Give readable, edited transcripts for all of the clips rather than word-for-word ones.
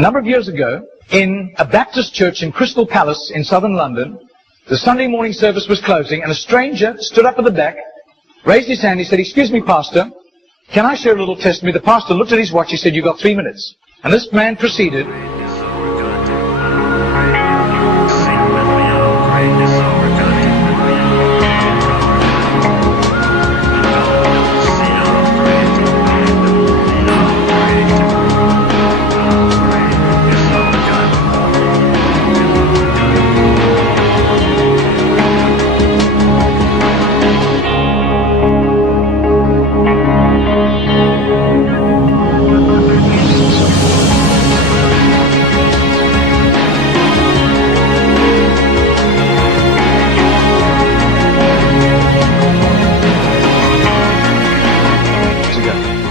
A number of years ago, in a Baptist church in Crystal Palace in southern London, the Sunday morning service was closing, and a stranger stood up at the back, raised his hand, he said, "Excuse me, Pastor, can I share a little testimony?" The pastor looked at his watch, he said, "You've got 3 minutes." And this man proceeded.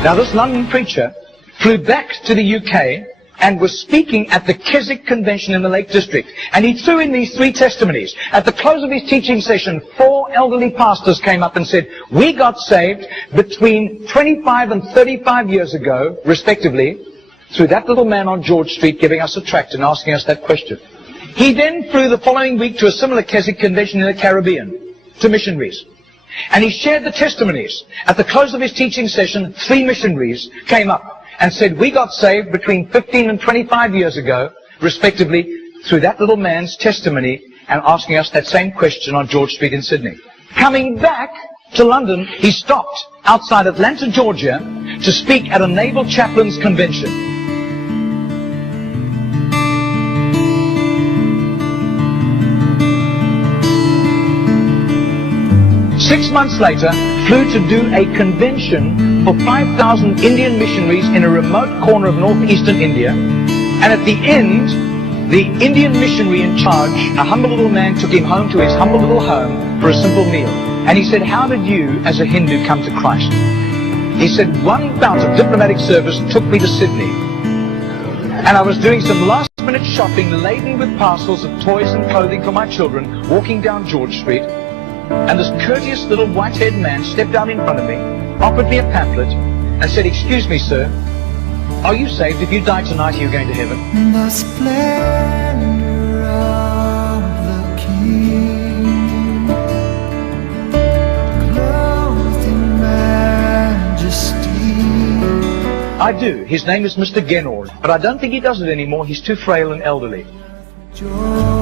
Now this London preacher flew back to the UK and was speaking at the Keswick Convention in the Lake District. And he threw in these 3 testimonies. At the close of his teaching session, 4 elderly pastors came up and said, "We got saved between 25 and 35 years ago, respectively, through that little man on George Street giving us a tract and asking us that question." He then flew the following week to a similar Keswick Convention in the Caribbean, to missionaries. And he shared the testimonies. At the close of his teaching session, 3 missionaries came up and said, "We got saved between 15 and 25 years ago, respectively, through that little man's testimony and asking us that same question on George Street in Sydney." Coming back to London, he stopped outside Atlanta, Georgia, to speak at a naval chaplains convention. 6 months later, flew to do a convention for 5,000 Indian missionaries in a remote corner of northeastern India. And at the end, the Indian missionary in charge, a humble little man, took him home to his humble little home for a simple meal. And he said, "How did you, as a Hindu, come to Christ?" He said, "One bout of diplomatic service took me to Sydney. And I was doing some last-minute shopping laden with parcels of toys and clothing for my children, walking down George Street. And this courteous little white-haired man stepped out in front of me, offered me a pamphlet, and said, 'Excuse me, sir, are you saved? If you die tonight, are you going to heaven?'" The splendor of the King, clothed in majesty. I do. His name is Mr. Genord, but I don't think he does it anymore. He's too frail and elderly. Joy